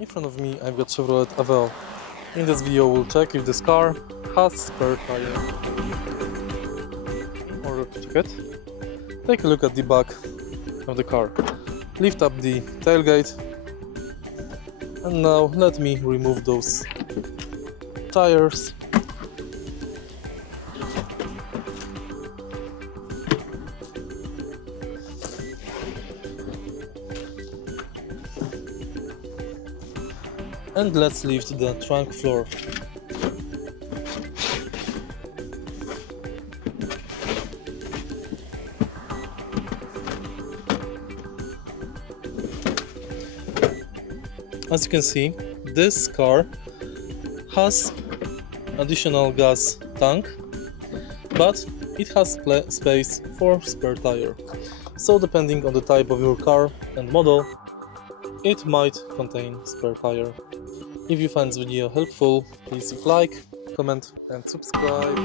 In front of me I've got Chevrolet Aveo. In this video we'll check if this car has spare tire. In order to check it, take a look at the back of the car. Lift up the tailgate, and now let me remove those tires. And let's lift the trunk floor. As you can see, this car has additional gas tank, but it has space for spare tire. So depending on the type of your car and model, it might contain spare tire. If you find this video helpful, please leave a like, comment and subscribe.